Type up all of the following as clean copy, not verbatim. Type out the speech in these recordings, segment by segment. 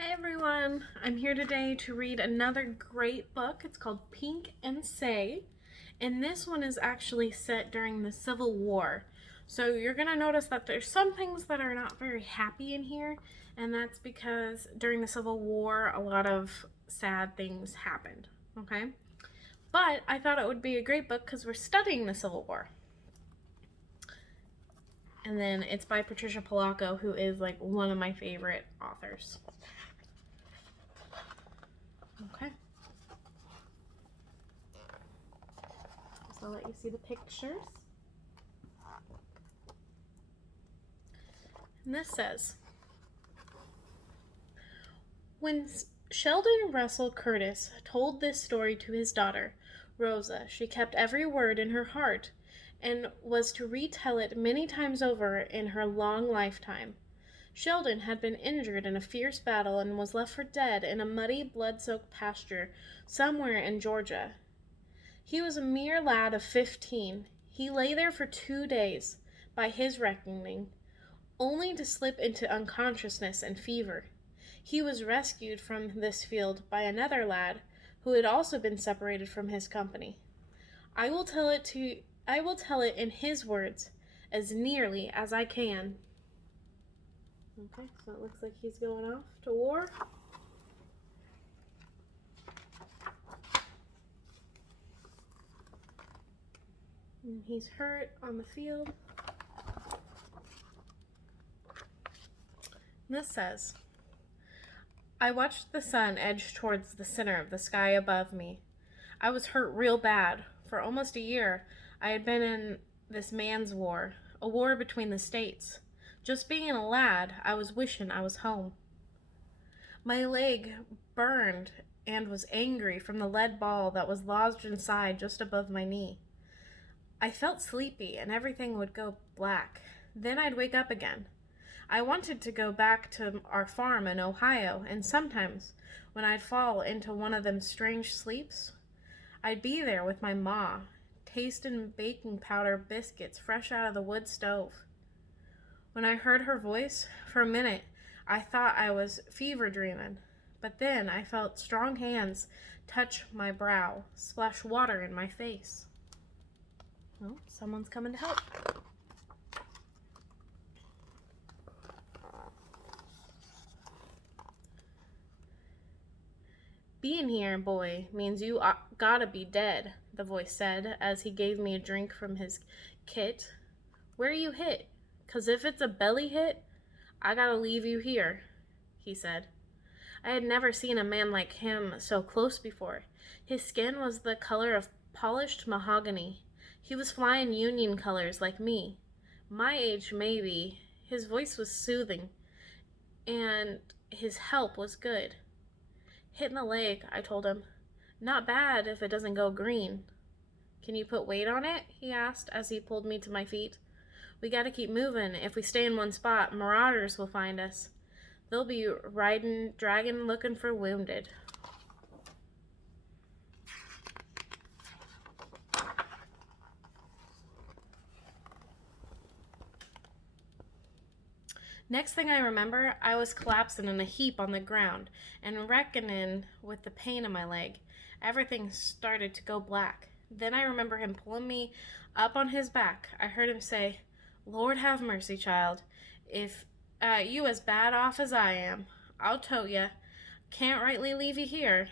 Hey everyone, I'm here today to read another great book. It's called Pink and Say, and this one is actually set during the Civil War. So you're going to notice that there's some things that are not very happy in here, and that's because during the Civil War a lot of sad things happened, okay? But I thought it would be a great book because we're studying the Civil War. And then it's by Patricia Polacco, who is like one of my favorite authors. Okay. So I'll let you see the pictures. And this says, when Sheldon Russell Curtis told this story to his daughter, Rosa, she kept every word in her heart and was to retell it many times over in her long lifetime. Sheldon had been injured in a fierce battle and was left for dead in a muddy, blood-soaked pasture somewhere in Georgia. He was a mere lad of 15. He lay there for 2 days, by his reckoning, only to slip into unconsciousness and fever. He was rescued from this field by another lad who had also been separated from his company. I will tell it in his words, as nearly as I can. Okay, so it looks like he's going off to war. And he's hurt on the field. And this says, I watched the sun edge towards the center of the sky above me. I was hurt real bad. For almost a year, I had been in this man's war, a war between the states. Just being a lad, I was wishing I was home. My leg burned and was angry from the lead ball that was lodged inside just above my knee. I felt sleepy and everything would go black. Then I'd wake up again. I wanted to go back to our farm in Ohio, and sometimes, when I'd fall into one of them strange sleeps, I'd be there with my ma, tasting baking powder biscuits fresh out of the wood stove. When I heard her voice, for a minute, I thought I was fever dreaming, but then I felt strong hands touch my brow, splash water in my face. Oh, someone's coming to help. Being here, boy, means you gotta be dead, the voice said as he gave me a drink from his kit. Where you hit? 'Cause if it's a belly hit, I gotta leave you here, he said. I had never seen a man like him so close before. His skin was the color of polished mahogany. He was flying Union colors like me. My age, maybe. His voice was soothing, and his help was good. Hit in the leg, I told him. Not bad if it doesn't go green. Can you put weight on it? He asked as he pulled me to my feet. We gotta keep moving. If we stay in one spot, marauders will find us. They'll be riding, dragging, looking for wounded. Next thing I remember, I was collapsing in a heap on the ground and reckoning with the pain in my leg. Everything started to go black. Then I remember him pulling me up on his back. I heard him say, Lord have mercy, child. If you as bad off as I am, I'll tote ya. Can't rightly leave you here.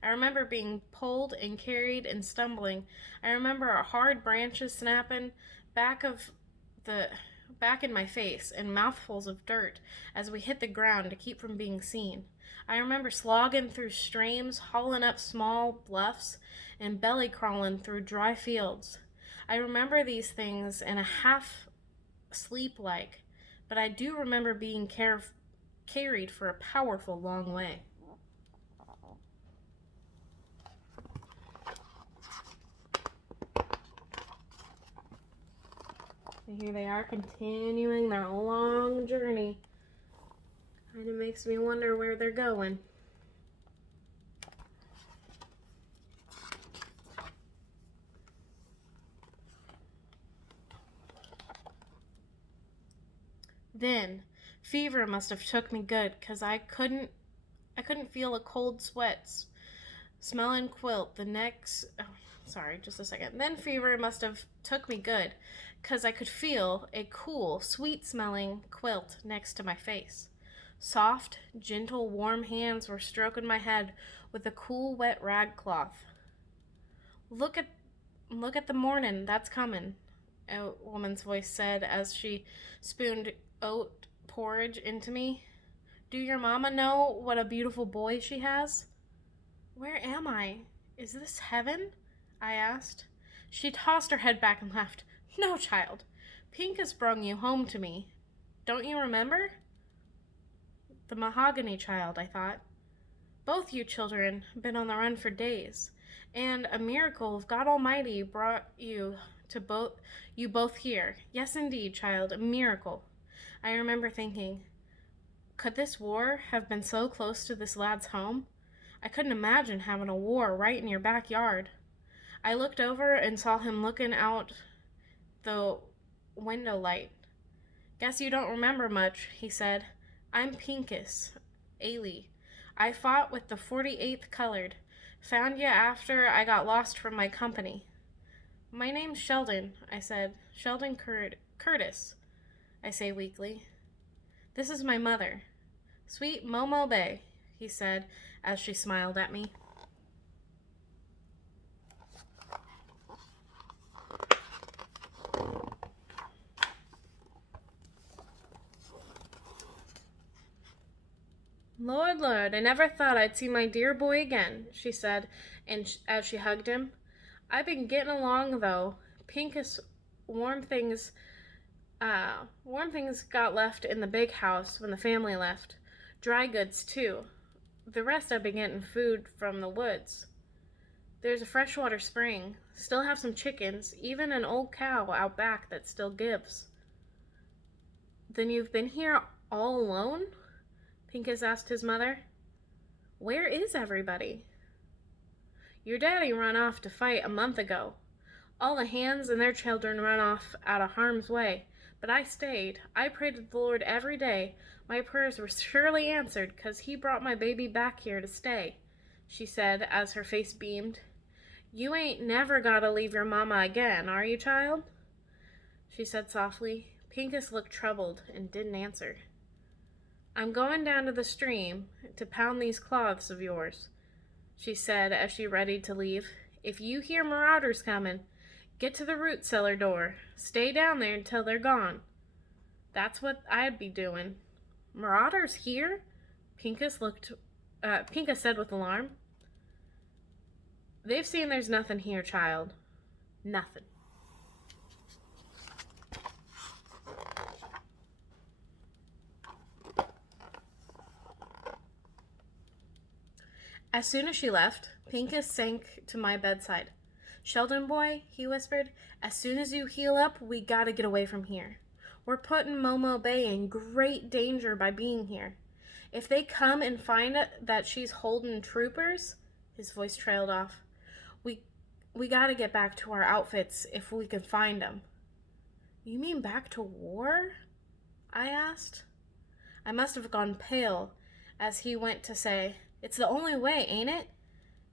I remember being pulled and carried and stumbling. I remember hard branches snapping back in my face and mouthfuls of dirt as we hit the ground to keep from being seen. I remember slogging through streams, hauling up small bluffs, and belly crawling through dry fields. I remember these things in a half sleep like, but I do remember being carried for a powerful long way. And here they are continuing their long journey. Kind of makes me wonder where they're going. Then, fever must have took me good, 'cause I couldn't I couldn't feel a cold sweats, smelling quilt the next. Oh, sorry, just a second. Then fever must have took me good, 'cause I could feel a cool, sweet-smelling quilt next to my face. Soft, gentle, warm hands were stroking my head with a cool, wet rag cloth. Look at Look at the morning that's coming, a woman's voice said as she spooned oat porridge into me. Do your mama know what a beautiful boy she has? Where am I? Is this heaven? I asked. She tossed her head back and laughed. No, child. Pink has brung you home to me. Don't you remember? The mahogany child, I thought. Both you children been on the run for days, and a miracle of God Almighty brought you both here. Yes, indeed, child, a miracle. I remember thinking, could this war have been so close to this lad's home? I couldn't imagine having a war right in your backyard. I looked over and saw him looking out the window light. Guess you don't remember much, he said. I'm Pincus, Ailey. I fought with the 48th Colored. Found you after I got lost from my company. My name's Sheldon, I said. Sheldon Curtis, I say weakly. This is my mother. Sweet Momo Bay, he said as she smiled at me. Lord, Lord, I never thought I'd see my dear boy again, she said, as she hugged him. I've been getting along, though. Pincus warm things got left in the big house when the family left. Dry goods, too. The rest I've been getting food from the woods. There's a freshwater spring. Still have some chickens, even an old cow out back that still gives. Then you've been here all alone? Pincus asked his mother. Where is everybody? Your daddy run off to fight a month ago. All the hands and their children run off out of harm's way, but I stayed. I prayed to the Lord every day. My prayers were surely answered, 'cause he brought my baby back here to stay, she said as her face beamed. You ain't never gotta leave your mama again, are you, child? She said softly. Pincus looked troubled and didn't answer. I'm going down to the stream to pound these cloths of yours, she said as she readied to leave. If you hear marauders coming, get to the root cellar door. Stay down there until they're gone. That's what I'd be doing. Marauders here? Pincus said with alarm. They've seen there's nothing here, child. Nothing. As soon as she left, Pincus sank to my bedside. Sheldon boy, he whispered, as soon as you heal up, we gotta get away from here. We're putting Momo Bay in great danger by being here. If they come and find that she's holding troopers, his voice trailed off, we gotta get back to our outfits if we can find them. You mean back to war? I asked. I must have gone pale as he went to say, it's the only way, ain't it?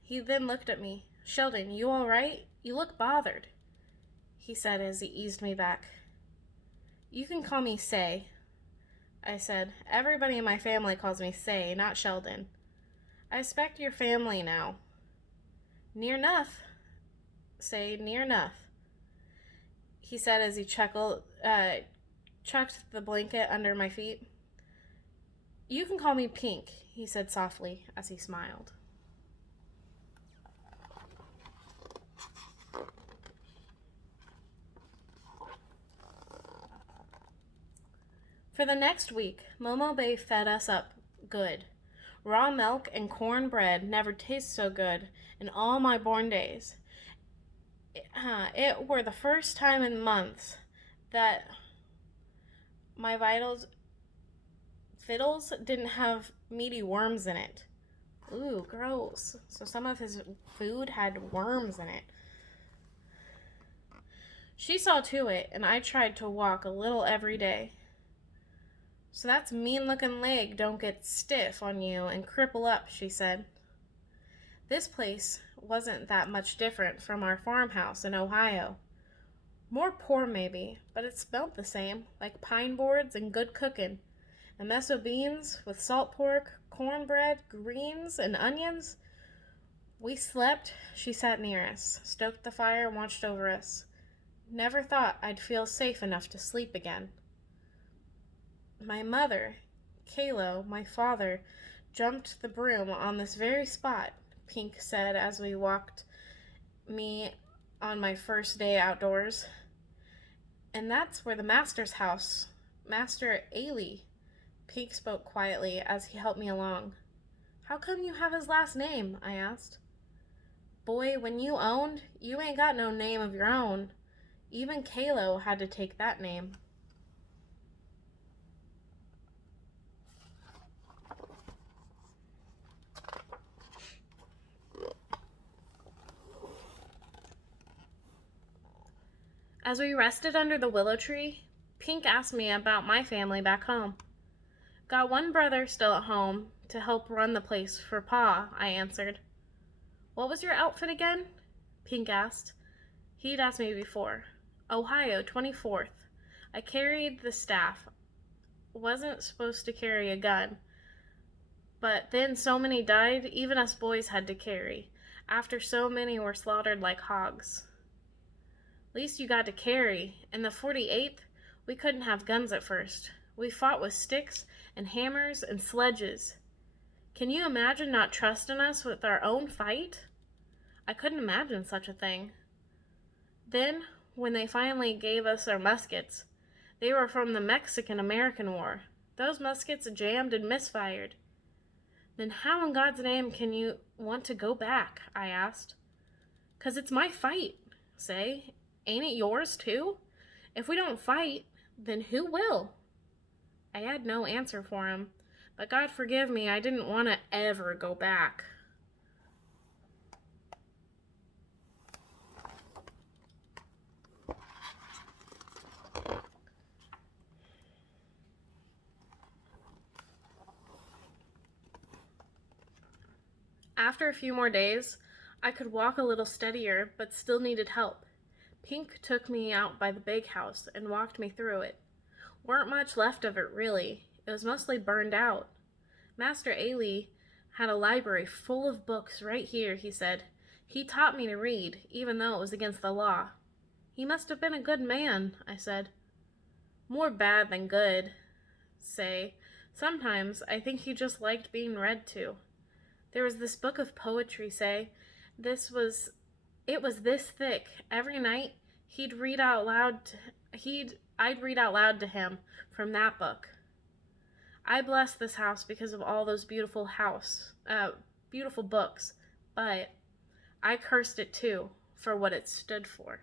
He then looked at me. Sheldon, you all right? You look bothered, he said as he eased me back. You can call me Say, I said. Everybody in my family calls me Say, not Sheldon. I expect your family now. Near enough, Say, near enough, he said as he chuckled, chucked the blanket under my feet. You can call me Pink, he said softly as he smiled. For the next week, Momo Bay fed us up good. Raw milk and corn bread never tasted so good in all my born days. It were the first time in months that my fiddles didn't have meaty worms in it. Ooh, gross. So some of his food had worms in it. She saw to it, and I tried to walk a little every day. So that's mean-looking leg don't get stiff on you and cripple up, she said. This place wasn't that much different from our farmhouse in Ohio. More poor, maybe, but it smelled the same, like pine boards and good cooking. A mess of beans with salt pork, cornbread, greens, and onions. We slept. She sat near us, stoked the fire, and watched over us. Never thought I'd feel safe enough to sleep again. My mother, Kalo, my father, jumped the broom on this very spot, Pink said as we walked me on my first day outdoors. And that's where the master's house, Master Ailey, Pink spoke quietly as he helped me along. How come you have his last name? I asked. Boy, when you owned, you ain't got no name of your own. Even Kalo had to take that name. As we rested under the willow tree, Pink asked me about my family back home. Got one brother still at home to help run the place for Pa, I answered. What was your outfit again? Pink asked. He'd asked me before. Ohio, 24th. I carried the staff. Wasn't supposed to carry a gun. But then so many died, even us boys had to carry, after so many were slaughtered like hogs. Least you got to carry. In the 48th, we couldn't have guns at first. We fought with sticks and hammers and sledges. Can you imagine not trusting us with our own fight? I couldn't imagine such a thing. Then, when they finally gave us our muskets, they were from the Mexican-American War. Those muskets jammed and misfired. Then how in God's name can you want to go back? I asked. 'Cause it's my fight, say. Ain't it yours too? If we don't fight, then who will? I had no answer for him, but God forgive me, I didn't want to ever go back. After a few more days, I could walk a little steadier, but still needed help. Pink took me out by the big house and walked me through it. Weren't much left of it, really. It was mostly burned out. Master Ailey had a library full of books right here, he said. He taught me to read, even though it was against the law. He must have been a good man, I said. More bad than good, say. Sometimes I think he just liked being read to. There was this book of poetry, say. It was this thick. Every night I'd read out loud to him from that book. I bless this house because of all those beautiful books, but I cursed it too for what it stood for.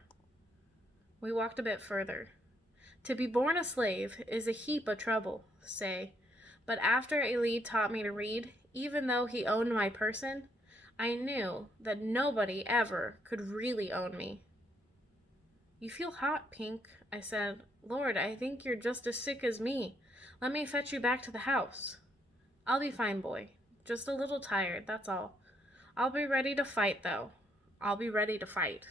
We walked a bit further. To be born a slave is a heap of trouble, say, but after Ailey taught me to read, even though he owned my person, I knew that nobody ever could really own me. You feel hot, Pink, I said. Lord, I think you're just as sick as me. Let me fetch you back to the house. I'll be fine, boy. Just a little tired, that's all. I'll be ready to fight, though. I'll be ready to fight.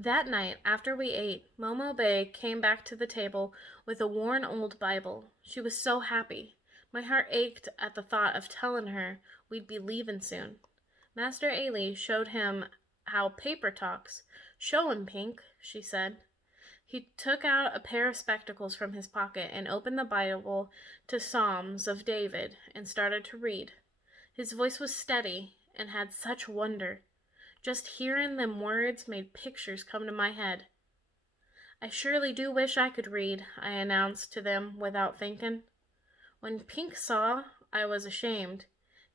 That night, after we ate, Momo Bay came back to the table with a worn old Bible. She was so happy. My heart ached at the thought of telling her we'd be leaving soon. Master Ailey showed him how paper talks. Show him, Pink, she said. He took out a pair of spectacles from his pocket and opened the Bible to Psalms of David and started to read. His voice was steady and had such wonder. Just hearing them words made pictures come to my head. I surely do wish I could read, I announced to them without thinking. When Pink saw I was ashamed,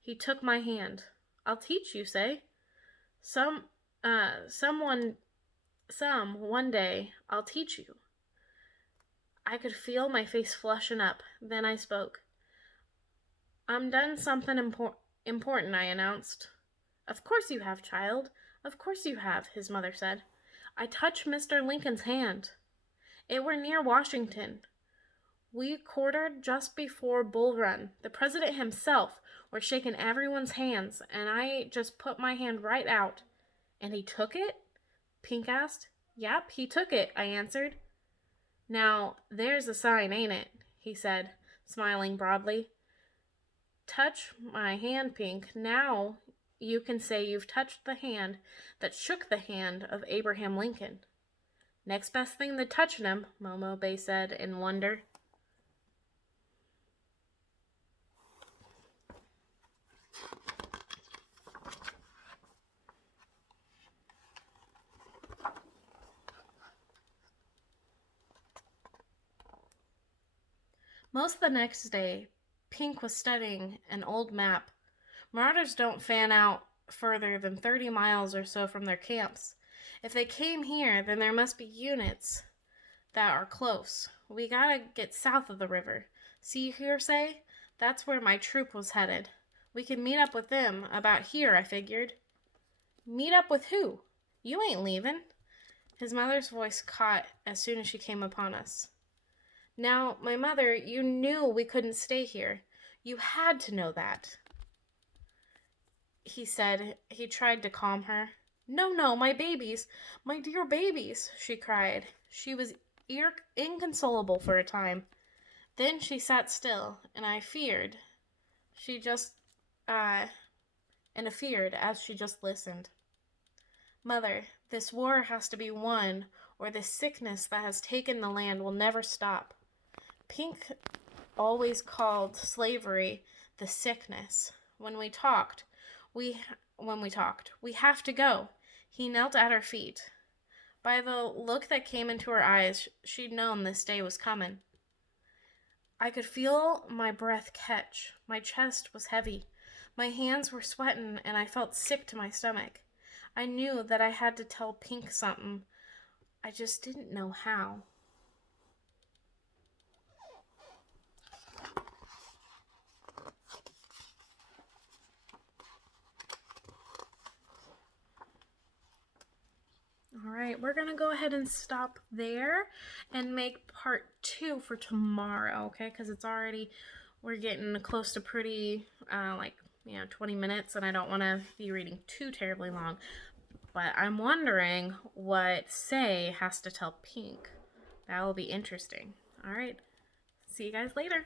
he took my hand. I'll teach you, say. One day, I'll teach you. I could feel my face flushing up. Then I spoke. I'm done something important, I announced. Of course you have, child. Of course you have, his mother said. I touched Mr. Lincoln's hand. It were near Washington. We quartered just before Bull Run. The president himself were shaking everyone's hands, and I just put my hand right out. And he took it? Pink asked. Yep, he took it, I answered. Now, there's a sign, ain't it? He said, smiling broadly. Touch my hand, Pink. Now you can say you've touched the hand that shook the hand of Abraham Lincoln. Next best thing to touching him, Momo Bay said in wonder. Most of the next day, Pink was studying an old map. Marauders don't fan out further than 30 miles or so from their camps. If they came here, then there must be units that are close. We gotta get south of the river. See Hearsay? That's where my troop was headed. We can meet up with them about here, I figured. Meet up with who? You ain't leaving. His mother's voice caught as soon as she came upon us. Now, my mother, you knew we couldn't stay here. You had to know that. He said. He tried to calm her. No, my babies, my dear babies, she cried. She was inconsolable for a time. Then she sat still, and I feared. Feared as she just listened. Mother, this war has to be won, or this sickness that has taken the land will never stop. Pink always called slavery the sickness. When we talked, we have to go. He knelt at her feet. By the look that came into her eyes, she'd known this day was coming. I could feel my breath catch. My chest was heavy. My hands were sweating, and I felt sick to my stomach. I knew that I had to tell Pink something. I just didn't know how. All right, we're going to go ahead and stop there and make part 2 for tomorrow, okay? Because we're getting close to pretty, 20 minutes, and I don't want to be reading too terribly long. But I'm wondering what Say has to tell Pink. That will be interesting. All right, see you guys later.